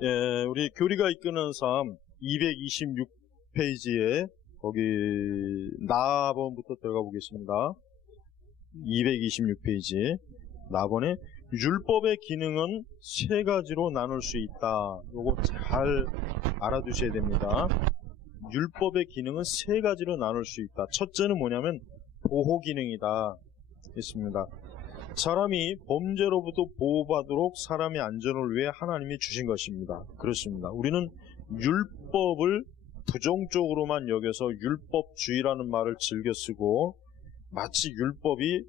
예, 우리 교리가 이끄는 삶 226페이지에 거기 나번부터 들어가 보겠습니다. 226페이지 나번에 율법의 기능은 세 가지로 나눌 수 있다. 요거 잘 알아두셔야 됩니다. 율법의 기능은 세 가지로 나눌 수 있다. 첫째는 뭐냐면 보호 기능이다. 있습니다. 사람이 범죄로부터 보호받도록 사람의 안전을 위해 하나님이 주신 것입니다. 그렇습니다. 우리는 율법을 부정적으로만 여겨서 율법주의라는 말을 즐겨 쓰고 마치 율법이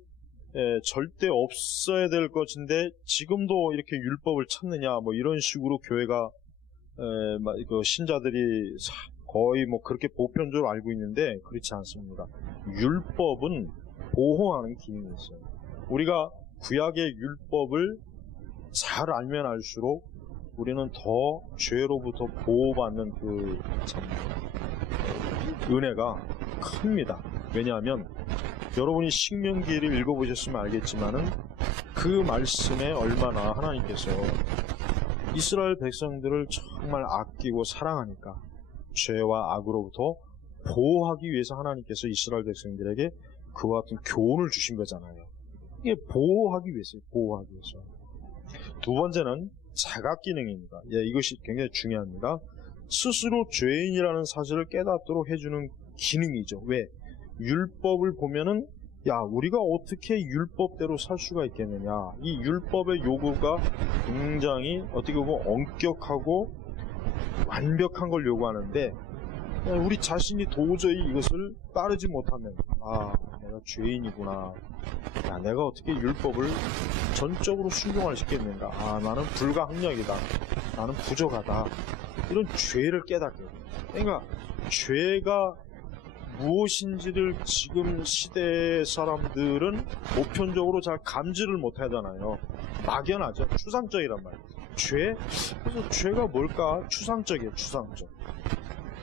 에, 절대 없어야 될 것인데 지금도 이렇게 율법을 찾느냐 뭐 이런 식으로 교회가 이거 신자들이 사- 거의 뭐 그렇게 보편적으로 알고 있는데 그렇지 않습니다. 율법은 보호하는 기능이 있어요. 우리가 구약의 율법을 잘 알면 알수록 우리는 더 죄로부터 보호받는 그 참, 은혜가 큽니다. 왜냐하면 여러분이 신명기를 읽어보셨으면 알겠지만은 그 말씀에 얼마나 하나님께서 이스라엘 백성들을 정말 아끼고 사랑하니까 죄와 악으로부터 보호하기 위해서 하나님께서 이스라엘 백성들에게 그와 같은 교훈을 주신 거잖아요. 이게 보호하기 위해서요. 보호하기 위해서. 두 번째는 자각 기능입니다. 예, 이것이 굉장히 중요합니다. 스스로 죄인이라는 사실을 깨닫도록 해주는 기능이죠. 왜? 율법을 보면은 야 우리가 어떻게 율법대로 살 수가 있겠느냐 이 율법의 요구가 굉장히 어떻게 보면 엄격하고 완벽한 걸 요구하는데 우리 자신이 도저히 이것을 따르지 못하면 아 내가 죄인이구나 야 내가 어떻게 율법을 전적으로 순종할 수 있겠는가 아 나는 불가항력이다 나는 부족하다 이런 죄를 깨닫게 돼요 그러니까 죄가 무엇인지를 지금 시대 사람들은 보편적으로 잘 감지를 못 하잖아요. 막연하죠. 추상적이란 말이에요. 죄? 그래서 죄가 뭘까? 추상적이에요. 추상적.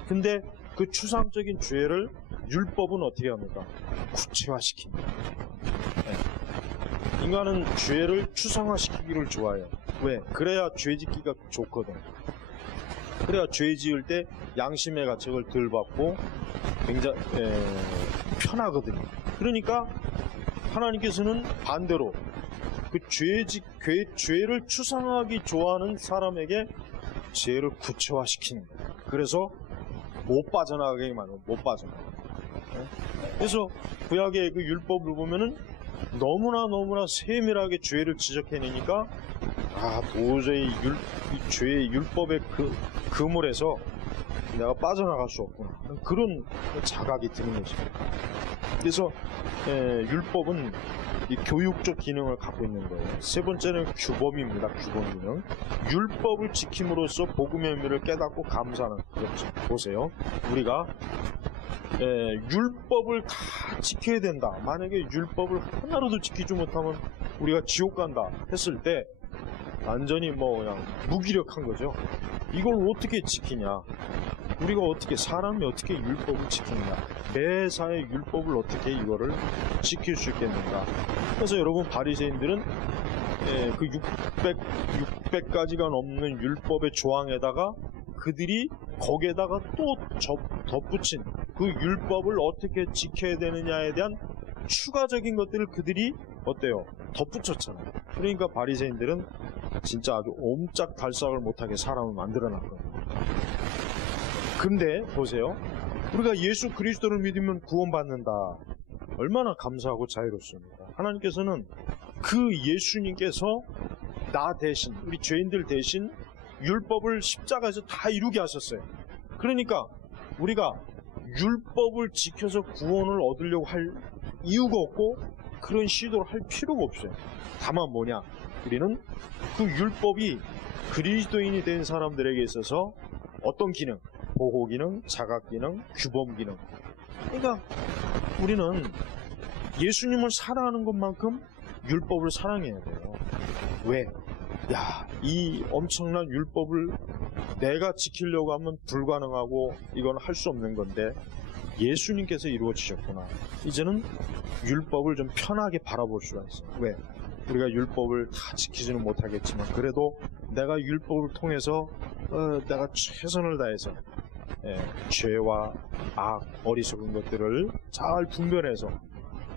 근데 그 추상적인 죄를 율법은 어떻게 합니까? 구체화시킵니다. 네. 인간은 죄를 추상화시키기를 좋아해요. 왜? 그래야 죄 짓기가 좋거든. 그래야 죄 지을 때 양심의 가책을 덜 받고 굉장히 에, 편하거든요. 그러니까 하나님께서는 반대로 그 죄지 죄, 죄를 추상하기 좋아하는 사람에게 죄를 구체화시키는 거예요. 그래서 못 빠져나가게 만들어 못 빠져나가. 그래서 구약의 그 율법을 보면은 너무나 너무나 세밀하게 죄를 지적해내니까 아 도저히 율, 이 죄의 율법의 그 그물에서 내가 빠져나갈 수 없구나 그런 자각이 드는 거죠. 그래서 에, 율법은 이 교육적 기능을 갖고 있는 거예요. 세 번째는 규범입니다. 규범 기능. 율법을 지킴으로써 복음의 의미를 깨닫고 감사하는 그렇죠. 보세요. 우리가 에, 율법을 다 지켜야 된다. 만약에 율법을 하나로도 지키지 못하면 우리가 지옥 간다 했을 때 완전히 뭐 그냥 무기력한 거죠. 이걸 어떻게 지키냐? 우리가 어떻게 사람이 어떻게 율법을 지키느냐? 매사의 율법을 어떻게 이거를 지킬 수 있겠는가? 그래서 여러분 바리새인들은 예, 그 600, 600가지가 넘는 율법의 조항에다가 그들이 거기에다가 또 접, 덧붙인 그 율법을 어떻게 지켜야 되느냐에 대한 추가적인 것들을 그들이 어때요? 덧붙였잖아요. 그러니까 바리새인들은 진짜 아주 옴짝 달싹을 못하게 사람을 만들어놨거든요. 근데 보세요. 우리가 예수 그리스도를 믿으면 구원받는다. 얼마나 감사하고 자유롭습니다. 하나님께서는 그 예수님께서 나 대신, 우리 죄인들 대신 율법을 십자가에서 다 이루게 하셨어요. 그러니까 우리가 율법을 지켜서 구원을 얻으려고 할 이유가 없고 그런 시도를 할 필요가 없어요. 다만 뭐냐? 우리는 그 율법이 그리스도인이 된 사람들에게 있어서 어떤 기능? 보호 기능, 자각 기능, 규범 기능. 그러니까 우리는 예수님을 사랑하는 것만큼 율법을 사랑해야 돼요. 왜? 야, 이 엄청난 율법을 내가 지키려고 하면 불가능하고 이건 할 수 없는 건데 예수님께서 이루어지셨구나. 이제는 율법을 좀 편하게 바라볼 수가 있어요. 왜? 우리가 율법을 다 지키지는 못하겠지만 그래도 내가 율법을 통해서 어, 내가 최선을 다해서 예, 죄와 악, 어리석은 것들을 잘 분별해서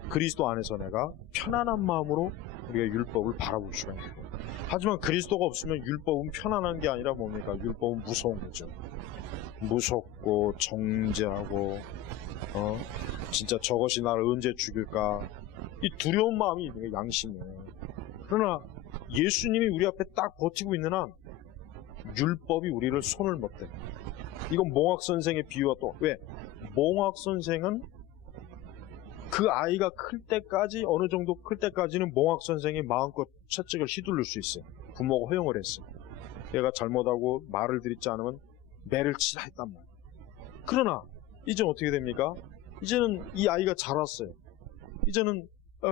그리스도 안에서 내가 편안한 마음으로 우리가 율법을 바라볼 수가 있는. 하지만 그리스도가 없으면 율법은 편안한 게 아니라 뭡니까? 율법은 무서운 거죠. 무섭고 정죄하고 어 진짜 저것이 나를 언제 죽일까 이 두려운 마음이 있는 거예요 양심이에요 그러나 예수님이 우리 앞에 딱 버티고 있는 한 율법이 우리를 손을 못 대. 이건 몽학 선생의 비유와 또 왜? 몽학 선생은 그 아이가 클 때까지 어느 정도 클 때까지는 몽학 선생이 마음껏 채찍을 휘둘릴 수 있어요. 부모가 허용을 했어. 얘가 잘못하고 말을 들이지 않으면 매를 치라 했단 말이에요. 그러나 이제 어떻게 됩니까? 이제는 이 아이가 자랐어요. 이제는 어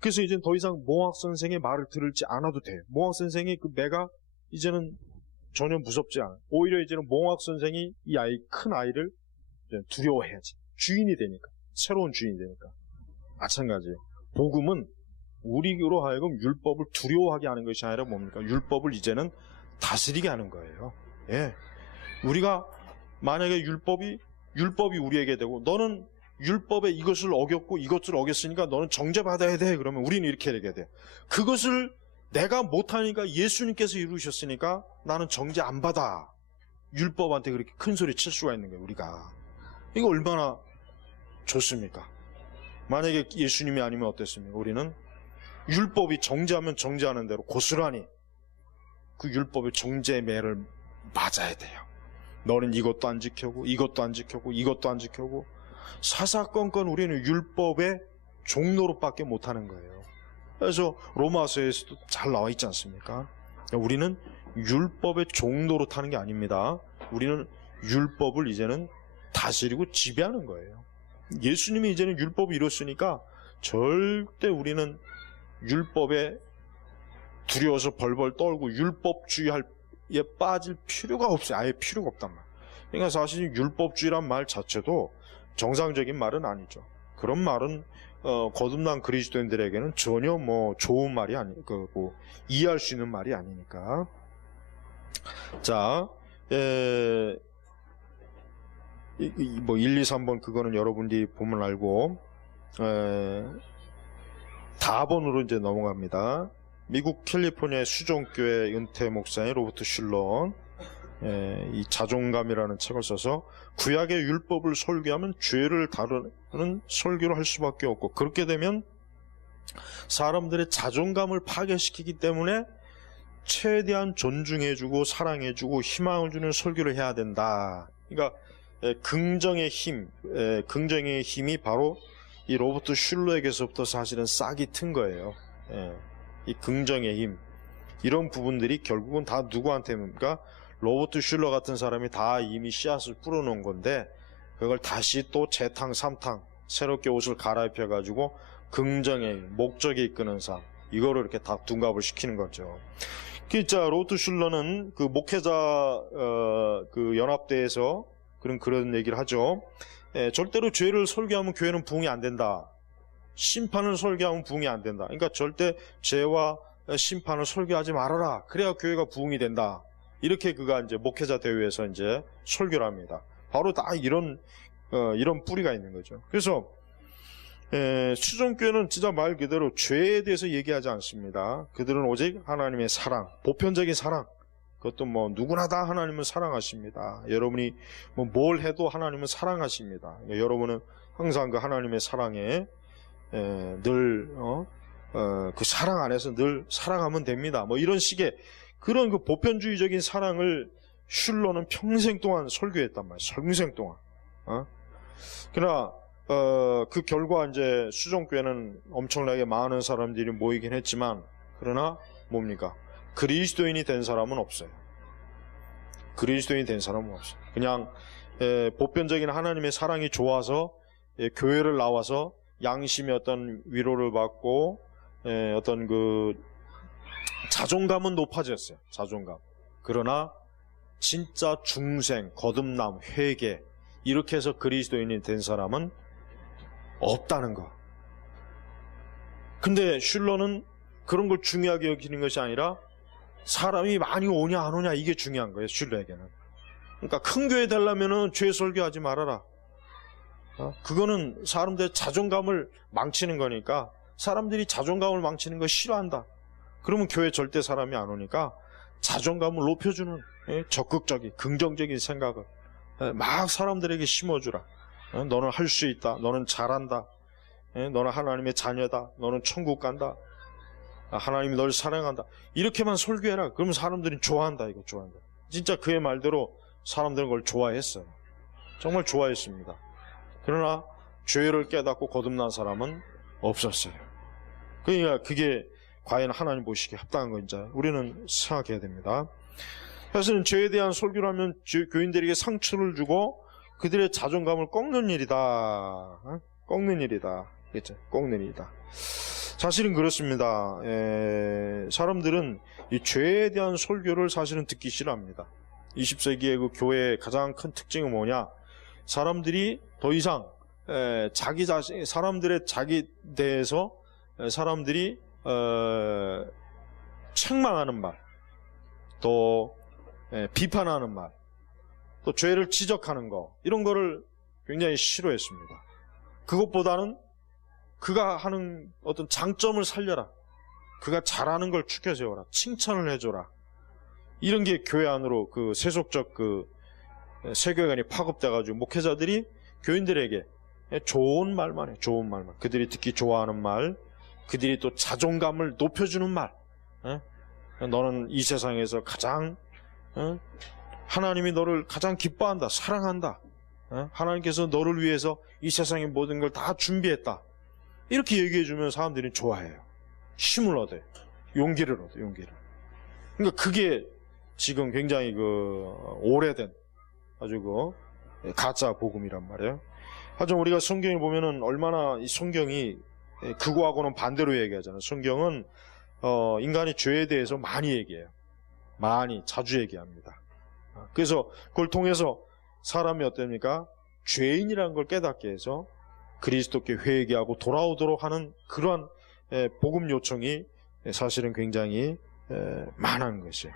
그래서 이제 더 이상 몽학 선생의 말을 들을지 않아도 돼요. 몽학 선생의 그 매가 이제는 전혀 무섭지 않아요. 오히려 이제는 몽학 선생이 이 아이 큰 아이를 두려워해야지. 주인이 되니까 새로운 주인이 되니까 마찬가지예요. 복음은 우리로 하여금 율법을 두려워하게 하는 것이 아니라 뭡니까? 율법을 이제는 다스리게 하는 거예요. 예. 우리가 만약에 율법이 율법이 우리에게 되고 너는 율법에 이것을 어겼고 이것을 어겼으니까 너는 정죄받아야 돼. 그러면 우리는 이렇게 되게 돼. 그것을 내가 못하니까 예수님께서 이루셨으니까 나는 정죄 안 받아. 율법한테 그렇게 큰 소리 칠 수가 있는 거예요, 우리가. 이거 얼마나 좋습니까? 만약에 예수님이 아니면 어땠습니까? 우리는 율법이 정죄하면 정죄하는 대로 고스란히 그 율법의 정죄의 매를 맞아야 돼요. 너는 이것도 안 지켜고 이것도 안 지켜고 이것도 안 지켜고 사사건건 우리는 율법의 종로로밖에 못하는 거예요. 그래서 로마서에서도 잘 나와 있지 않습니까? 우리는 율법의 종로로 타는 게 아닙니다. 우리는 율법을 이제는 다스리고 지배하는 거예요. 예수님이 이제는 율법을 이뤘으니까 절대 우리는 율법에 두려워서 벌벌 떨고 율법주의에 빠질 필요가 없어요. 아예 필요가 없단 말이에요. 그러니까 사실 율법주의란 말 자체도 정상적인 말은 아니죠. 그런 말은 어, 거듭난 그리스도인들에게는 전혀 뭐 좋은 말이 아니, 그, 뭐, 이해할 수 있는 말이 아니니까. 자, 에, 이, 이, 뭐 1, 2, 3번 그거는 여러분들이 보면 알고 에, 4번으로 이제 넘어갑니다. 미국 캘리포니아의 수종교회 은퇴 목사인 로버트 슐런 에, 이 자존감이라는 책을 써서 구약의 율법을 설교하면 죄를 다루는 설교를 할 수밖에 없고 그렇게 되면 사람들의 자존감을 파괴시키기 때문에 최대한 존중해주고 사랑해주고 희망을 주는 설교를 해야 된다. 그러니까 에, 긍정의 힘, 에, 긍정의 힘이 바로 이 로버트 슐러에게서부터 사실은 싹이 튼 거예요. 예, 이 긍정의 힘 이런 부분들이 결국은 다 누구한테입니까? 로버트 슐러 같은 사람이 다 이미 씨앗을 뿌려놓은 건데 그걸 다시 또 재탕 삼탕 새롭게 옷을 갈아입혀 가지고 긍정의 힘, 목적에 이끄는 삶 이거를 이렇게 다 둔갑을 시키는 거죠. 진짜 로버트 슐러는 그 목회자 어, 그 연합대에서 그런 그런 얘기를 하죠. 예, 절대로 죄를 설교하면 교회는 부흥이 안 된다. 심판을 설교하면 부흥이 안 된다. 그러니까 절대 죄와 심판을 설교하지 말아라. 그래야 교회가 부흥이 된다. 이렇게 그가 이제 목회자 대회에서 이제 설교를 합니다. 바로 다 이런 어, 이런 뿌리가 있는 거죠. 그래서 에, 수종교회는 진짜 말 그대로 죄에 대해서 얘기하지 않습니다. 그들은 오직 하나님의 사랑, 보편적인 사랑. 그것도 뭐 누구나 다 하나님을 사랑하십니다. 여러분이 뭐 뭘 해도 하나님은 사랑하십니다. 여러분은 항상 그 하나님의 사랑에 에, 늘 어, 어, 그 사랑 안에서 늘 사랑하면 됩니다. 뭐 이런 식의 그런 그 보편주의적인 사랑을 슐러는 평생 동안 설교했단 말이에요. 평생 동안. 어? 그러나 어, 그 결과 이제 수종교회는 엄청나게 많은 사람들이 모이긴 했지만 그러나 뭡니까? 그리스도인이 된 사람은 없어요. 그리스도인이 된 사람은 없어요. 그냥 에, 보편적인 하나님의 사랑이 좋아서 에, 교회를 나와서 양심의 어떤 위로를 받고 에, 어떤 그 자존감은 높아졌어요. 자존감. 그러나 진짜 중생, 거듭남, 회개 이렇게 해서 그리스도인이 된 사람은 없다는 거. 근데 슐러는 그런 걸 중요하게 여기는 것이 아니라 사람이 많이 오냐 안 오냐 이게 중요한 거예요 슐러에게는. 그러니까 큰 교회 되려면은 죄 설교하지 말아라. 어? 그거는 사람들의 자존감을 망치는 거니까 사람들이 자존감을 망치는 거 싫어한다. 그러면 교회 절대 사람이 안 오니까 자존감을 높여주는 예, 적극적인 긍정적인 생각을 예, 막 사람들에게 심어주라. 어, 너는 할 수 있다. 너는 잘한다. 예, 너는 하나님의 자녀다. 너는 천국 간다. 아, 하나님이 널 사랑한다. 이렇게만 설교해라. 그러면 사람들이 좋아한다. 이거 좋아한다. 진짜 그의 말대로 사람들은 그걸 좋아했어요. 정말 좋아했습니다. 그러나 죄를 깨닫고 거듭난 사람은 없었어요. 그러니까 그게 과연 하나님 보시기에 합당한 건지 우리는 생각해야 됩니다. 사실은 죄에 대한 설교를 하면 교- 교인들에게 상처를 주고 그들의 자존감을 꺾는 일이다. 어? 꺾는 일이다. 그렇죠? 꺾는 일이다. 사실은 그렇습니다. 에, 사람들은 이 죄에 대한 설교를 사실은 듣기 싫어합니다. 20세기의 그 교회의 가장 큰 특징은 뭐냐? 사람들이 더 이상 에, 자기 자신, 사람들의 자기 대해서 에, 사람들이 어, 책망하는 말, 또 에, 비판하는 말, 또 죄를 지적하는 거 이런 거를 굉장히 싫어했습니다. 그것보다는 그가 하는 어떤 장점을 살려라. 그가 잘하는 걸 축혀 세워라. 칭찬을 해줘라. 이런 게 교회 안으로 그 세속적 그 세계관이 파급돼가지고 목회자들이 교인들에게 좋은 말만 해. 좋은 말만. 그들이 듣기 좋아하는 말. 그들이 또 자존감을 높여주는 말. 예? 너는 이 세상에서 가장 어? 하나님이 너를 가장 기뻐한다, 사랑한다. 어? 하나님께서 너를 위해서 이 세상의 모든 걸 다 준비했다. 이렇게 얘기해주면 사람들이 좋아해요. 힘을 얻어요. 용기를 얻어요, 용기를. 그러니까 그게 지금 굉장히 그 오래된 아주 그 가짜 복음이란 말이에요. 하지만 우리가 성경에 보면은 얼마나 이 성경이 그거하고는 반대로 얘기하잖아요. 성경은 어, 인간의 죄에 대해서 많이 얘기해요. 많이 자주 얘기합니다. 그래서 그걸 통해서 사람이 어떻습니까? 죄인이라는 걸 깨닫게 해서 그리스도께 회개하고 돌아오도록 하는 그러한 에, 복음 요청이 사실은 굉장히 에, 많은 것이에요.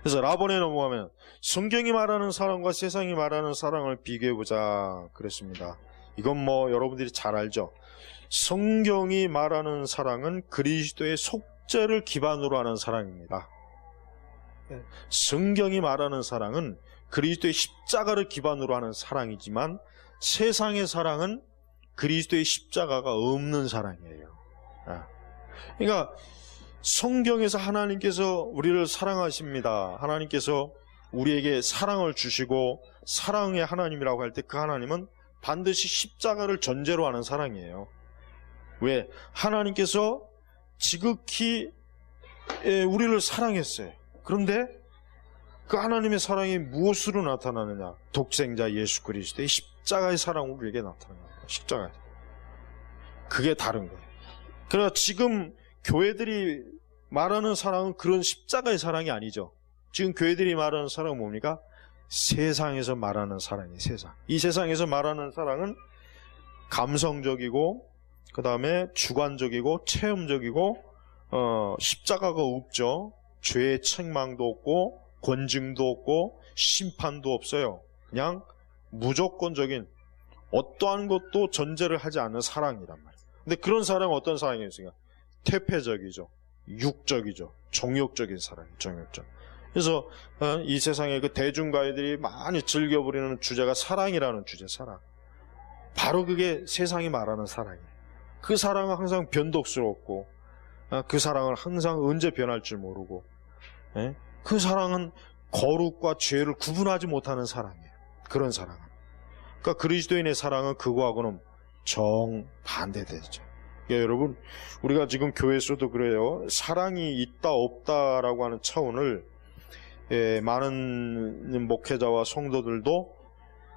그래서 라본에 넘어가면 성경이 말하는 사랑과 세상이 말하는 사랑을 비교해 보자 그랬습니다. 이건 뭐 여러분들이 잘 알죠. 성경이 말하는 사랑은 그리스도의 속죄를 기반으로 하는 사랑입니다. 성경이 말하는 사랑은 그리스도의 십자가를 기반으로 하는 사랑이지만 세상의 사랑은 그리스도의 십자가가 없는 사랑이에요. 아. 그러니까 성경에서 하나님께서 우리를 사랑하십니다. 하나님께서 우리에게 사랑을 주시고 사랑의 하나님이라고 할 때 그 하나님은 반드시 십자가를 전제로 하는 사랑이에요. 왜? 하나님께서 지극히 예, 우리를 사랑했어요. 그런데 그 하나님의 사랑이 무엇으로 나타나느냐? 독생자 예수 그리스도의 십자가의 사랑 우리에게 나타나는 거예요. 십자가. 그게 다른 거예요. 그러나 지금 교회들이 말하는 사랑은 그런 십자가의 사랑이 아니죠. 지금 교회들이 말하는 사랑은 뭡니까? 세상에서 말하는 사랑이 세상. 이 세상에서 말하는 사랑은 감성적이고 그 다음에 주관적이고 체험적이고 어, 십자가가 없죠. 죄의 책망도 없고 권징도 없고 심판도 없어요. 그냥 무조건적인 어떠한 것도 전제를 하지 않는 사랑이란 말이에요. 근데 그런 사랑은 어떤 사랑이었습니까? 퇴폐적이죠. 육적이죠. 정욕적인 사랑, 정욕적. 그래서 어, 이 세상에 그 대중가요들이 많이 즐겨 부리는 주제가 사랑이라는 주제, 사랑. 바로 그게 세상이 말하는 사랑이에요. 그 사랑은 항상 변덕스럽고 어, 그 사랑을 항상 언제 변할 줄 모르고 예? 그 사랑은 거룩과 죄를 구분하지 못하는 사랑이에요. 그런 사랑은. 그러니까 그리스도인의 사랑은 그거하고는 정반대되죠. 그러니까 여러분, 우리가 지금 교회에서도 그래요. 사랑이 있다 없다라고 하는 차원을 예, 많은 목회자와 성도들도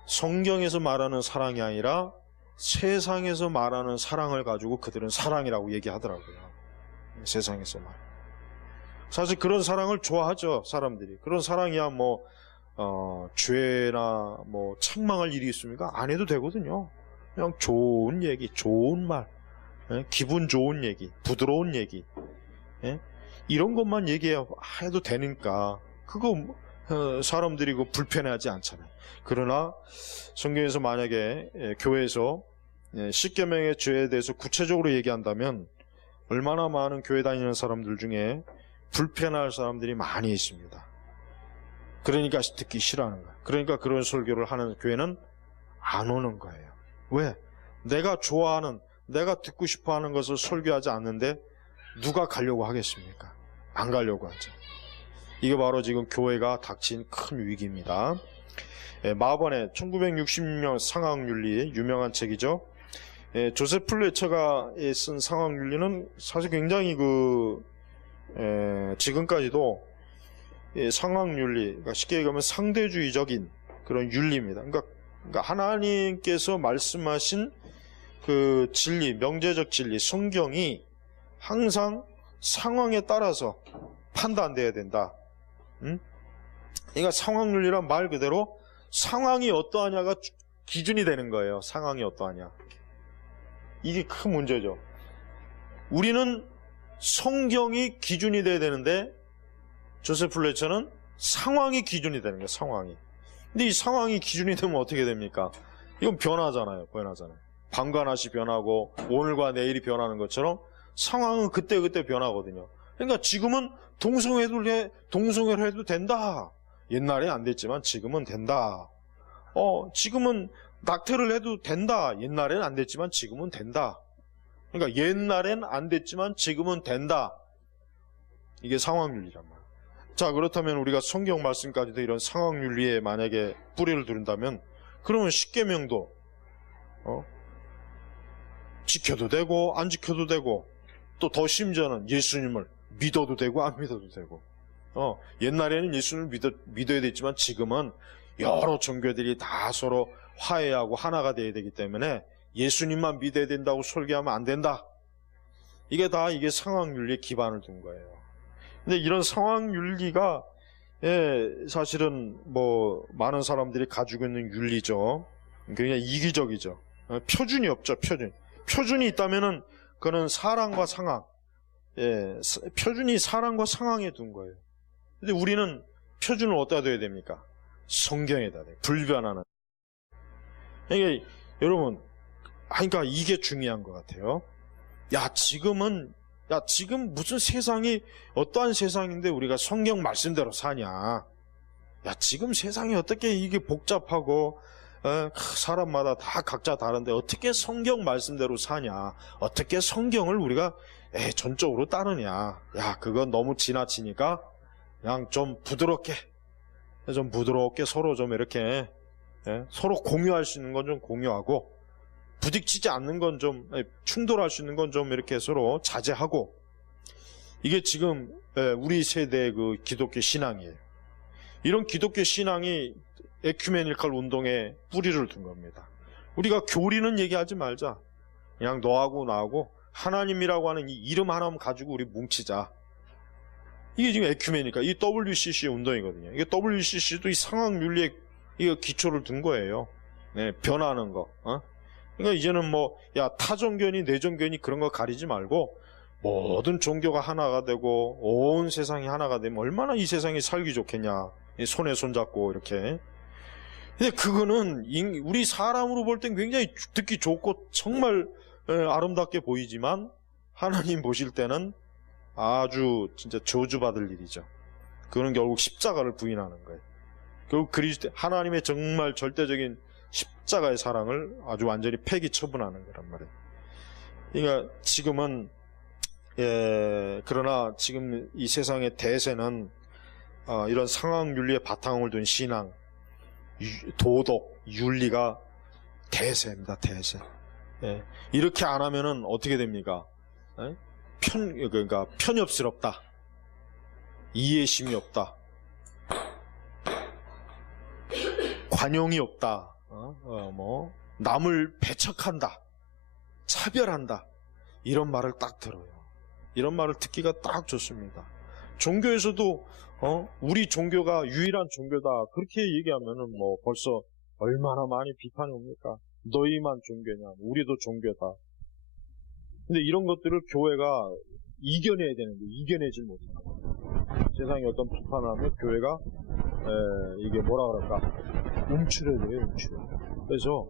성경에서 말하는 사랑이 아니라 세상에서 말하는 사랑을 가지고 그들은 사랑이라고 얘기하더라고요. 세상에서 말. 사실 그런 사랑을 좋아하죠, 사람들이. 그런 사랑이야 뭐 어, 죄나 뭐 책망할 일이 있습니까? 안 해도 되거든요. 그냥 좋은 얘기, 좋은 말, 예? 기분 좋은 얘기, 부드러운 얘기, 예? 이런 것만 얘기해도 되니까 그거 어, 사람들이 그 불편해하지 않잖아요. 그러나 성경에서 만약에 예, 교회에서 예, 십계명의 죄에 대해서 구체적으로 얘기한다면 얼마나 많은 교회 다니는 사람들 중에 불편할 사람들이 많이 있습니다. 그러니까 듣기 싫어하는 거예요. 그러니까 그런 설교를 하는 교회는 안 오는 거예요. 왜? 내가 좋아하는, 내가 듣고 싶어 하는 것을 설교하지 않는데 누가 가려고 하겠습니까? 안 가려고 하죠. 이게 바로 지금 교회가 닥친 큰 위기입니다. 예, 마번의 1960년 상황윤리 유명한 책이죠. 예, 조셉 플레처가 예, 쓴 상황윤리는 사실 굉장히 그 에, 지금까지도 예, 상황윤리, 그러니까 쉽게 얘기하면 상대주의적인 그런 윤리입니다. 그러니까, 그러니까 하나님께서 말씀하신 그 진리, 명제적 진리, 성경이 항상 상황에 따라서 판단돼야 된다. 음? 그러니까 상황윤리란 말 그대로 상황이 어떠하냐가 주- 기준이 되는 거예요. 상황이 어떠하냐. 이게 큰 문제죠. 우리는 성경이 기준이 돼야 되는데 조세프 플레처는 상황이 기준이 되는 거예요. 상황이. 근데 이 상황이 기준이 되면 어떻게 됩니까? 이건 변하잖아요. 변하잖아요. 방관하시 변하고 오늘과 내일이 변하는 것처럼 상황은 그때 그때 변하거든요. 그러니까 지금은 동성애도 해, 동성애를 해도 된다. 옛날에 안 됐지만 지금은 된다. 어, 지금은 낙태를 해도 된다. 옛날엔 안 됐지만 지금은 된다. 그러니까 옛날엔 안 됐지만 지금은 된다. 이게 상황윤리란 말이에요. 자, 그렇다면 우리가 성경 말씀까지도 이런 상황윤리에 만약에 뿌리를 두른다면 그러면 십계명도 어? 지켜도 되고 안 지켜도 되고 또 더 심지어는 예수님을 믿어도 되고 안 믿어도 되고 어, 옛날에는 예수님을 믿어, 믿어야 됐지만 지금은 여러 종교들이 다 서로 화해하고 하나가 돼야 되기 때문에 예수님만 믿어야 된다고 설교하면 안 된다. 이게 다 이게 상황윤리에 기반을 둔 거예요. 근데 이런 상황윤리가 예, 사실은 뭐 많은 사람들이 가지고 있는 윤리죠. 굉장히 이기적이죠. 어, 표준이 없죠. 표준. 표준이 있다면은 그는 사랑과 상황. 예, 사- 표준이 사랑과 상황에 둔 거예요. 근데 우리는 표준을 어디다 둬야 됩니까? 성경에다 돼. 불변하는. 그러니까 여러분, 아, 그러니까 이게 중요한 것 같아요. 야, 지금은, 야, 지금 무슨 세상이, 어떠한 세상인데 우리가 성경 말씀대로 사냐. 야, 지금 세상이 어떻게 이게 복잡하고, 어, 사람마다 다 각자 다른데 어떻게 성경 말씀대로 사냐. 어떻게 성경을 우리가, 에, 전적으로 따르냐. 야, 그건 너무 지나치니까 그냥 좀 부드럽게, 좀 부드럽게 서로 좀 이렇게, 예, 서로 공유할 수 있는 건 좀 공유하고, 부딪히지 않는 건 좀 충돌할 수 있는 건 좀 이렇게 서로 자제하고 이게 지금 예, 우리 세대의 그 기독교 신앙이에요. 이런 기독교 신앙이 에큐메니컬 운동에 뿌리를 둔 겁니다. 우리가 교리는 얘기하지 말자. 그냥 너하고 나하고 하나님이라고 하는 이 이름 하나만 가지고 우리 뭉치자. 이게 지금 에큐메니까 이 WCC 운동이거든요. 이게 WCC도 이 상황 이거 기초를 둔 거예요. 네, 변하는 거. 어? 그러니까 이제는 뭐, 야, 타종견이, 내종견이 그런 거 가리지 말고, 모든 종교가 하나가 되고, 온 세상이 하나가 되면 얼마나 이 세상이 살기 좋겠냐. 이 손에 손잡고, 이렇게. 근데 그거는, 인- 우리 사람으로 볼 땐 굉장히 듣기 좋고, 정말 에, 아름답게 보이지만, 하나님 보실 때는 아주 진짜 저주받을 일이죠. 그거는 결국 십자가를 부인하는 거예요. 결국 그리스도, 하나님의 정말 절대적인 십자가의 사랑을 아주 완전히 폐기 처분하는 거란 말이에요. 그러니까 지금은 예, 그러나 지금 이 세상의 대세는 어, 이런 상황 윤리의 바탕을 둔 신앙, 유- 도덕, 윤리가 대세입니다. 대세. 예, 이렇게 안 하면은 어떻게 됩니까? 예? 편 그러니까 편협스럽다. 이해심이 없다. 관용이 없다. 어? 어, 뭐 남을 배척한다. 차별한다. 이런 말을 딱 들어요. 이런 말을 듣기가 딱 좋습니다. 종교에서도 어? 우리 종교가 유일한 종교다. 그렇게 얘기하면은 뭐 벌써 얼마나 많이 비판이 옵니까? 너희만 종교냐? 우리도 종교다. 근데 이런 것들을 교회가 이겨내야 되는데 이겨내질 거예요. 세상에 어떤 비판을 하면 교회가 에, 이게 뭐라 그럴까 움츠려야 돼요 움츠려. 그래서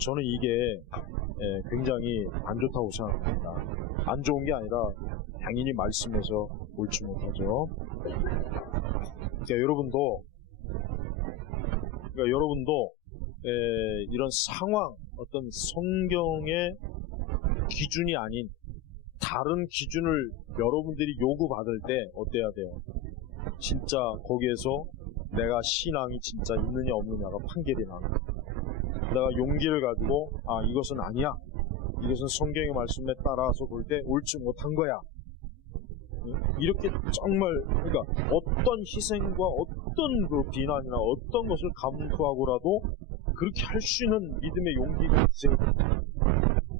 저는 이게 에, 굉장히 안 좋다고 생각합니다. 안 좋은 게 아니라 당연히 말씀에서 옳지 못하죠. 그러니까 여러분도 그러니까 여러분도 에, 이런 상황 어떤 성경의 기준이 아닌 다른 기준을 여러분들이 요구받을 때 어때야 돼요? 진짜 거기에서 내가 신앙이 진짜 있느냐 없느냐가 판결이 나는. 내가 용기를 가지고 아 이것은 아니야. 이것은 성경의 말씀에 따라서 볼 때 옳지 못한 거야. 이렇게 정말 그러니까 어떤 희생과 어떤 그 비난이나 어떤 것을 감수하고라도 그렇게 할 수 있는 믿음의 용기가 있어야 돼.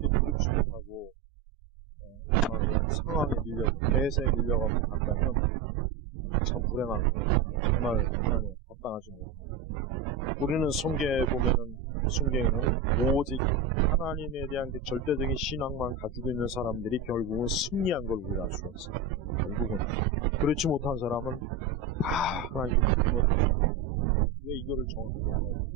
그렇지 못하고 어, 상황에 밀려 대세에 밀려가고 간다면 참 불행한 거예요. 정말 하나님 합당하지 못. 우리는 성경에 보면은 성경에는 오직 하나님에 대한 그 절대적인 신앙만 가지고 있는 사람들이 결국은 승리한 걸 우리가 알 수가 있어요. 결국은 그렇지 못한 사람은 아 하나님 왜 이거를 정확하게 하냐.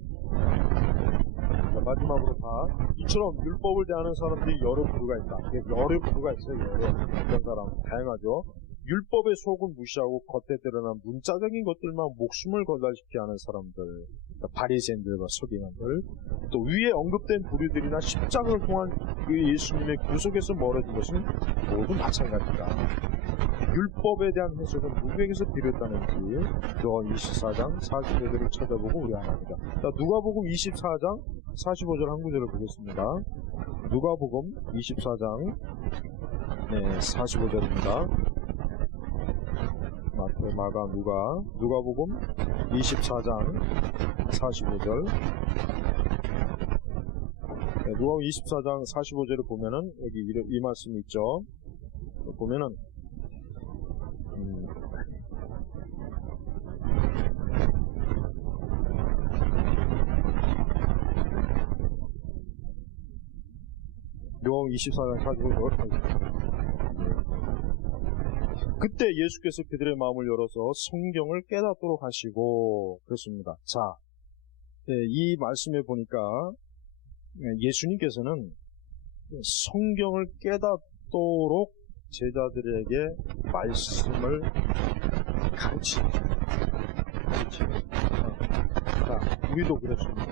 자, 마지막으로 다 이처럼 율법을 대하는 사람들이 여러 부류가 있다. 여러 부류가 있어요. 여러 어떤 사람 다양하죠. 율법의 속은 무시하고 겉에 드러난 문자적인 것들만 목숨을 걸다시피 하는 사람들, 그러니까 바리새인들과 서기관들, 또 위에 언급된 부류들이나 십자가를 통한 그 예수님의 구속에서 멀어진 것은 모두 마찬가지다. 율법에 대한 해석은 누구에게서 비롯했다는지 누가 24장 45절을 찾아보고 우리 아합니다. 자, 누가복음 24장 45절 한 구절을 보겠습니다. 누가복음 24장 네, 45절입니다. 마태, 마가, 누가, 누가복음 24장 45절. 네, 누가복음 24장 45절을 보면은 여기 이, 이 말씀이 있죠. 보면은 음, 누가복음 24장 45절. 그때 예수께서 그들의 마음을 열어서 성경을 깨닫도록 하시고 그렇습니다. 자, 예, 이 말씀에 보니까 예, 예수님께서는 성경을 깨닫도록 제자들에게 말씀을 가르치죠. 가르치죠. 자, 우리도 그렇습니다.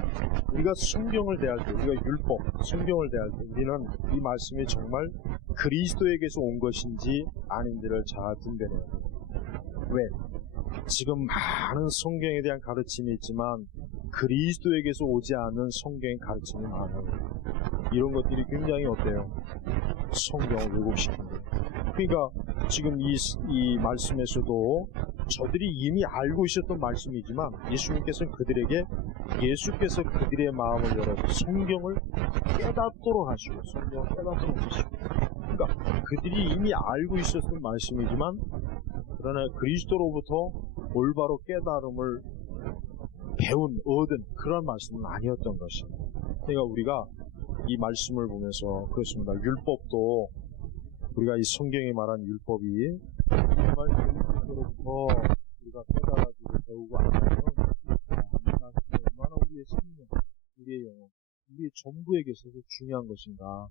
우리가 성경을 대할 때, 우리가 율법, 성경을 대할 때, 우리는 이 말씀이 정말 그리스도에게서 온 것인지 아닌지를 잘 분별해야 돼요. 왜? 지금 많은 성경에 대한 가르침이 있지만 그리스도에게서 오지 않는 성경의 가르침이 많아요. 이런 것들이 굉장히 어때요? 성경을 거예요. 그러니까 지금 이, 이 말씀에서도 저들이 이미 알고 있었던 말씀이지만 예수님께서는 그들에게 예수께서 그들의 마음을 열어서 성경을 깨닫도록 하시고 성경을 깨닫도록 하시고 그러니까 그들이 이미 알고 있었던 말씀이지만 그러나 그리스도로부터 올바로 깨달음을 배운 얻은 그런 말씀은 아니었던 것입니다. 그러니까 우리가 이 말씀을 보면서 그렇습니다. 율법도 우리가 이 성경에 말한 율법이 정말 그리스도로부터 우리가 깨달아지고 배우고 알면 얼마나 우리의 생명, 우리의 영혼, 우리의 전부에게 있어서 중요한 것인가.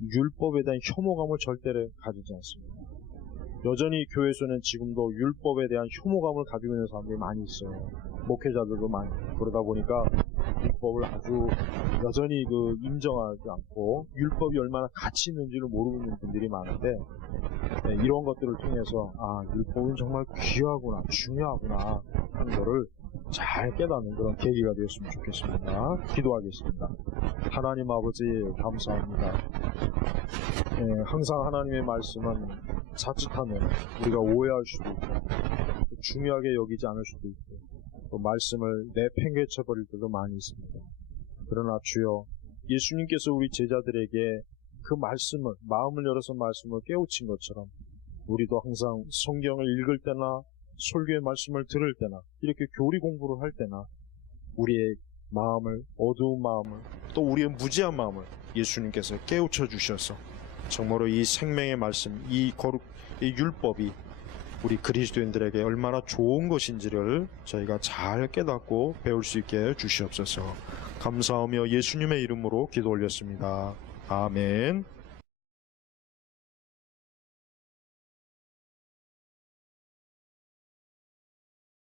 율법에 대한 혐오감을 절대로 가지지 않습니다. 여전히 교회에서는 지금도 율법에 대한 혐오감을 가지고 있는 사람들이 많이 있어요. 목회자들도 많이. 그러다 보니까 율법을 아주 여전히 그 인정하지 않고 율법이 얼마나 가치 있는지를 모르고 있는 분들이 많은데 네, 이런 것들을 통해서 아 율법은 정말 귀하구나 중요하구나 하는 거를 잘 깨닫는 그런 계기가 되었으면 좋겠습니다. 기도하겠습니다. 하나님 아버지 감사합니다. 예, 항상 하나님의 말씀은 자칫하면 우리가 오해할 수도 있고 중요하게 여기지 않을 수도 있고 또 말씀을 내팽개쳐 버릴 때도 많이 있습니다. 그러나 주여 예수님께서 우리 제자들에게 그 말씀을 마음을 열어서 말씀을 깨우친 것처럼 우리도 항상 성경을 읽을 때나 설교의 말씀을 들을 때나 이렇게 교리 공부를 할 때나 우리의 마음을 어두운 마음을 또 우리의 무지한 마음을 예수님께서 깨우쳐 주셔서 정말로 이 생명의 말씀, 이 거룩, 이 율법이 우리 그리스도인들에게 얼마나 좋은 것인지를 저희가 잘 깨닫고 배울 수 있게 주시옵소서. 감사하며 예수님의 이름으로 기도 올렸습니다. 아멘.